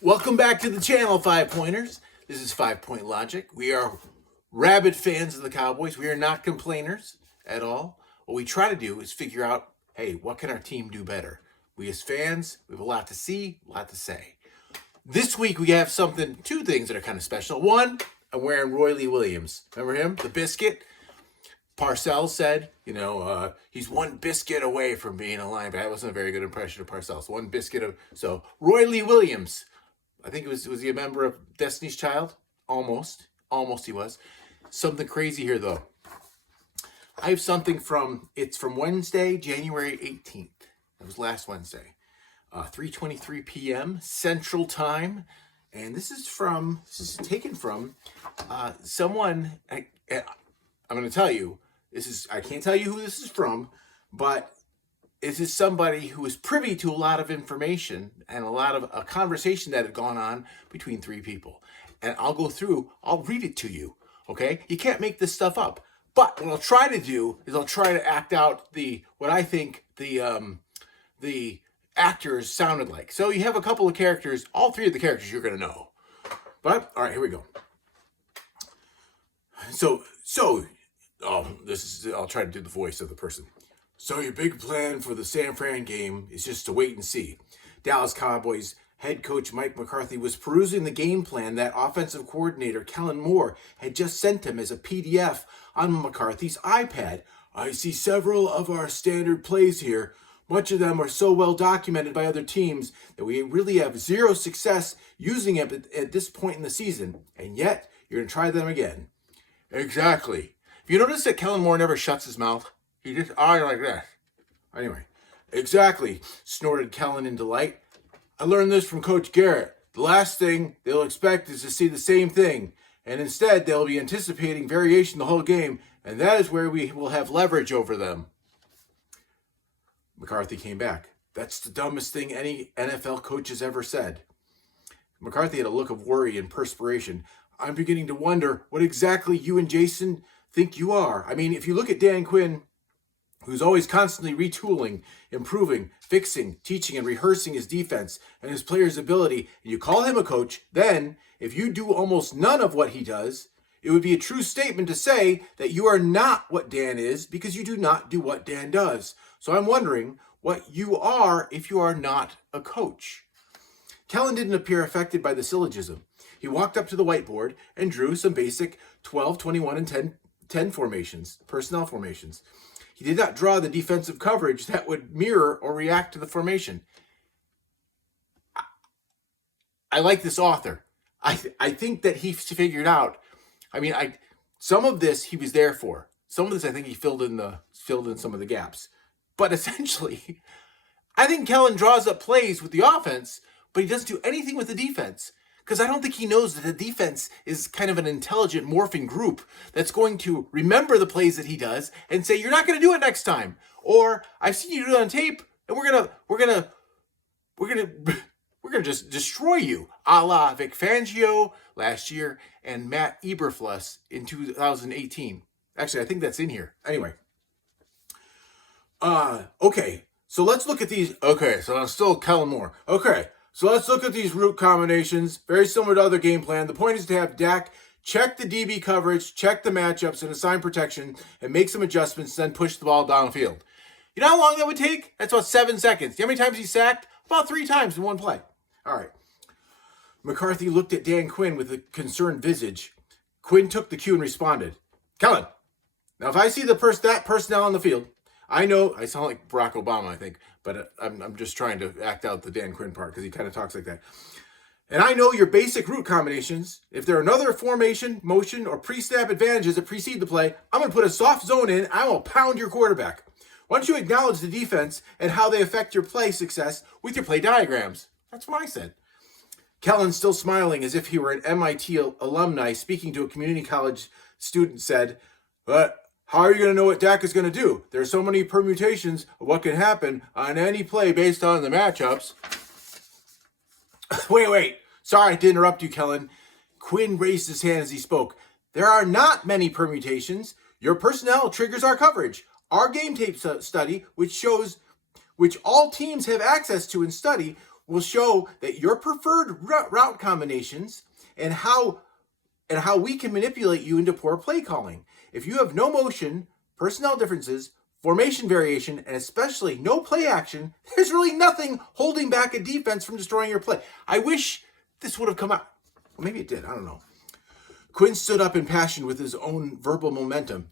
Welcome back to the channel, Five Pointers. This is 5 Point Logic. We are rabid fans of the Cowboys. We are not complainers at all. What we try to do is figure out, hey, what can our team do better? We as fans, we have a lot to see, a lot to say. This week we have two things that are kind of special. One, I'm wearing Roy Lee Williams. Remember him? The biscuit? Parcells said, he's one biscuit away from being a Lion, but that wasn't a very good impression of Parcells. One biscuit. So Roy Lee Williams. I think was he a member of Destiny's Child? Almost he was. Something crazy here though. I have something from Wednesday, January 18th. It was last Wednesday. 3:23 p.m. Central Time. And this is taken from someone, I'm going to tell you, I can't tell you who this is from, but this is somebody who is privy to a lot of information and a lot of a conversation that had gone on between three people. And I'll read it to you, okay? You can't make this stuff up. But what I'll try to do is I'll try to act out what I think the actors sounded like. So you have a couple of characters, all three of the characters you're going to know. But, all right, here we go. I'll try to do the voice of the person. So your big plan for the San Fran game is just to wait and see. Dallas Cowboys head coach Mike McCarthy was perusing the game plan that offensive coordinator Kellen Moore had just sent him as a PDF on McCarthy's iPad. I see several of our standard plays here. Much of them are so well documented by other teams that we really have zero success using them at this point in the season. And yet, you're going to try them again. Exactly. Have you noticed that Kellen Moore never shuts his mouth? He just, like that. Anyway, exactly, snorted Kellen in delight. I learned this from Coach Garrett. The last thing they'll expect is to see the same thing, and instead they'll be anticipating variation the whole game, and that is where we will have leverage over them. McCarthy came back. That's the dumbest thing any NFL coach has ever said. McCarthy had a look of worry and perspiration. I'm beginning to wonder what exactly you and Jason think you are. I mean, if you look at Dan Quinn, who's always constantly retooling, improving, fixing, teaching, and rehearsing his defense and his players' ability, and you call him a coach, then, if you do almost none of what he does, it would be a true statement to say that you are not what Dan is because you do not do what Dan does. So I'm wondering what you are if you are not a coach. Kellen didn't appear affected by the syllogism. He walked up to the whiteboard and drew some basic 12, 21, and 10 formations, personnel formations. He did not draw the defensive coverage that would mirror or react to the formation. I like this author. I think that he figured out. Some of this he was there for. Some of this I think he filled in some of the gaps. But essentially, I think Kellen draws up plays with the offense, but he doesn't do anything with the defense. Because I don't think he knows that the defense is kind of an intelligent morphing group that's going to remember the plays that he does and say, you're not going to do it next time. Or I've seen you do it on tape and we're gonna just destroy you. A la Vic Fangio last year and Matt Eberflus in 2018. Actually, I think that's in here. Anyway. Okay. So let's look at these. Okay. So I'm still Kellen Moore. Okay. So let's look at these route combinations, very similar to other game plan. The point is to have Dak check the DB coverage, check the matchups, and assign protection, and make some adjustments, then push the ball downfield. You know how long that would take? That's about 7 seconds. You know how many times he sacked? About 3 times in one play. All right. McCarthy looked at Dan Quinn with a concerned visage. Quinn took the cue and responded, Kellen, now if I see that personnel on the field, I know I sound like Barack Obama, I think, but I'm just trying to act out the Dan Quinn part because he kind of talks like that. And I know your basic route combinations. If there are another formation, motion, or pre-snap advantages that precede the play, I'm going to put a soft zone in. I will pound your quarterback. Why don't you acknowledge the defense and how they affect your play success with your play diagrams? That's what I said. Kellen, still smiling as if he were an MIT alumni speaking to a community college student, said, but how are you going to know what Dak is going to do? There are so many permutations of what can happen on any play based on the matchups. Wait. Sorry to interrupt you, Kellen. Quinn raised his hand as he spoke. There are not many permutations. Your personnel triggers our coverage. Our game tape study, which all teams have access to and study, will show that your preferred route combinations and how we can manipulate you into poor play calling. If you have no motion, personnel differences, formation variation, and especially no play action, there's really nothing holding back a defense from destroying your play. I wish this would have come out. Well, maybe it did. I don't know. Quinn stood up impassioned with his own verbal momentum.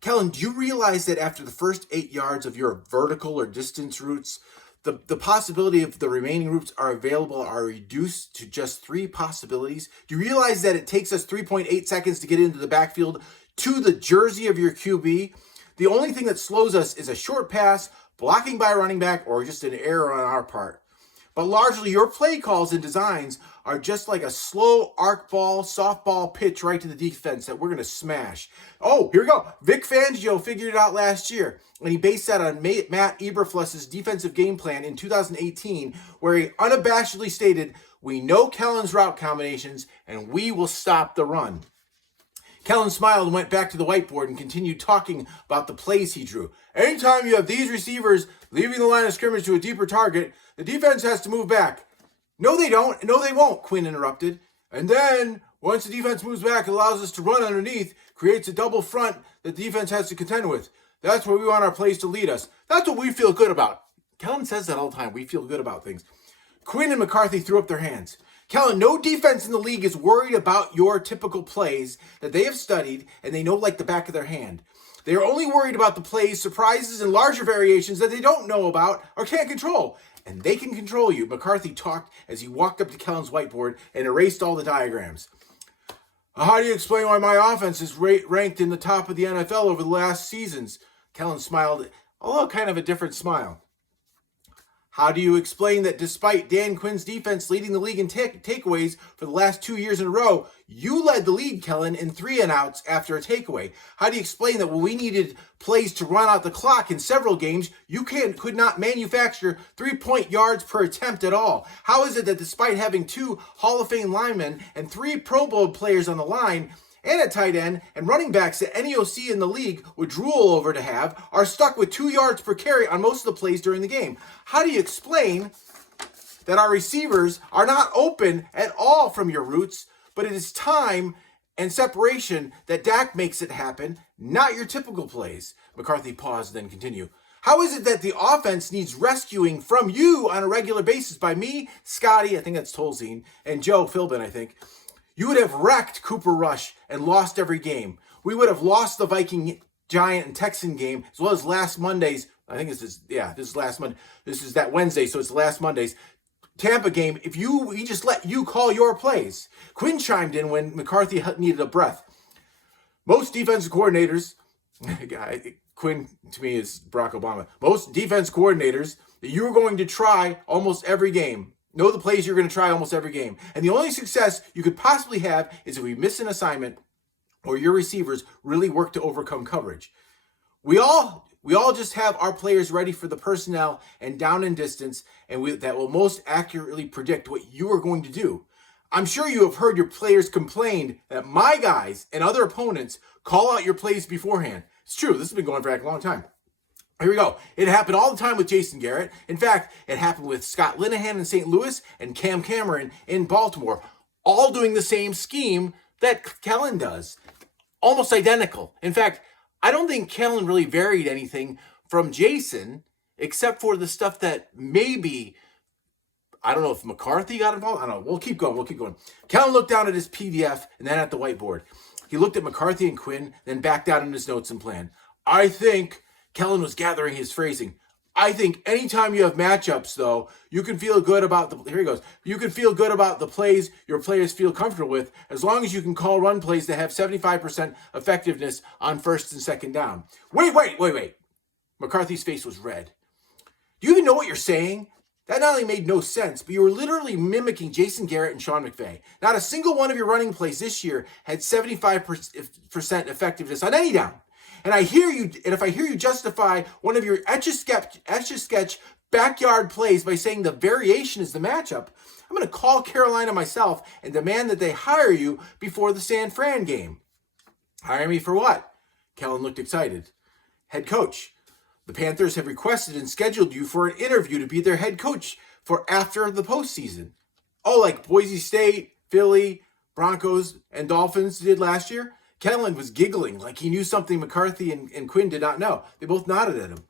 Kellen, do you realize that after the first 8 yards of your vertical or distance routes, the possibility of the remaining routes are available are reduced to just 3 possibilities? Do you realize that it takes us 3.8 seconds to get into the backfield to the jersey of your QB? The only thing that slows us is a short pass, blocking by a running back, or just an error on our part. But largely, your play calls and designs are just like a slow arc ball, softball pitch right to the defense that we're going to smash. Oh, here we go. Vic Fangio figured it out last year, and he based that on Matt Eberfluss's defensive game plan in 2018, where he unabashedly stated, "We know Kellen's route combinations, and we will stop the run." Kellen smiled and went back to the whiteboard and continued talking about the plays he drew. Anytime you have these receivers leaving the line of scrimmage to a deeper target, the defense has to move back. No, they don't. No, they won't, Quinn interrupted. And then, once the defense moves back, it allows us to run underneath, creates a double front that the defense has to contend with. That's where we want our plays to lead us. That's what we feel good about. Kellen says that all the time. We feel good about things. Quinn and McCarthy threw up their hands. Kellen, no defense in the league is worried about your typical plays that they have studied and they know like the back of their hand. They are only worried about the plays, surprises, and larger variations that they don't know about or can't control. And they can control you, McCarthy talked as he walked up to Kellen's whiteboard and erased all the diagrams. How do you explain why my offense is ranked in the top of the NFL over the last seasons? Kellen smiled, although kind of a different smile. How do you explain that despite Dan Quinn's defense leading the league in takeaways for the last 2 years in a row, you led the league, Kellen, in 3-and-outs after a takeaway? How do you explain that when we needed plays to run out the clock in several games, you could not manufacture 3-point yards per attempt at all? How is it that despite having 2 Hall of Fame linemen and 3 Pro Bowl players on the line, and at tight end, and running backs that any OC in the league would drool over to have, are stuck with 2 yards per carry on most of the plays during the game? How do you explain that our receivers are not open at all from your routes, but it is time and separation that Dak makes it happen, not your typical plays? McCarthy paused, then continued. How is it that the offense needs rescuing from you on a regular basis by me, Scotty, I think that's Tolzien, and Joe Philbin, I think? You would have wrecked Cooper Rush and lost every game. We would have lost the Viking, Giant, and Texan game, as well as last Monday's, I think this is last Monday. This is that Wednesday, so it's last Monday's Tampa game. If we just let you call your plays. Quinn chimed in when McCarthy needed a breath. Most defensive coordinators, Quinn to me is Barack Obama. Most defense coordinators, you're going to try almost every game. Know the plays you're going to try almost every game. And the only success you could possibly have is if we miss an assignment or your receivers really work to overcome coverage. We all just have our players ready for the personnel and down and distance, and that will most accurately predict what you are going to do. I'm sure you have heard your players complain that my guys and other opponents call out your plays beforehand. It's true. This has been going for a long time. Here we go. It happened all the time with Jason Garrett. In fact, it happened with Scott Linehan in St. Louis and Cam Cameron in Baltimore, all doing the same scheme that Kellen does. Almost identical. In fact, I don't think Kellen really varied anything from Jason, except for the stuff that maybe, I don't know if McCarthy got involved. I don't know. We'll keep going. Kellen looked down at his PDF and then at the whiteboard. He looked at McCarthy and Quinn, then back down in his notes and plan. I think Kellen was gathering his phrasing. I think anytime you have matchups, though, you can feel good about You can feel good about the plays your players feel comfortable with, as long as you can call run plays that have 75% effectiveness on first and second down. Wait. McCarthy's face was red. Do you even know what you're saying? That not only made no sense, but you were literally mimicking Jason Garrett and Sean McVay. Not a single one of your running plays this year had 75% effectiveness on any down. And if I hear you justify one of your etch-a-sketch backyard plays by saying the variation is the matchup, I'm going to call Carolina myself and demand that they hire you before the San Fran game. Hire me for what? Kellen looked excited. Head coach. The Panthers have requested and scheduled you for an interview to be their head coach for after the postseason. Oh, like Boise State, Philly, Broncos, and Dolphins did last year? Kellen was giggling like he knew something McCarthy and Quinn did not know. They both nodded at him.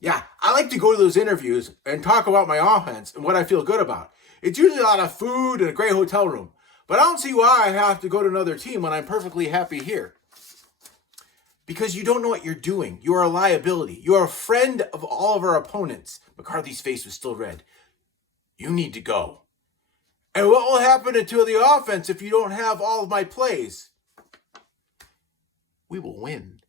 Yeah, I like to go to those interviews and talk about my offense and what I feel good about. It's usually a lot of food and a great hotel room. But I don't see why I have to go to another team when I'm perfectly happy here. Because you don't know what you're doing. You are a liability. You are a friend of all of our opponents. McCarthy's face was still red. You need to go. And what will happen to the offense if you don't have all of my plays? We will win.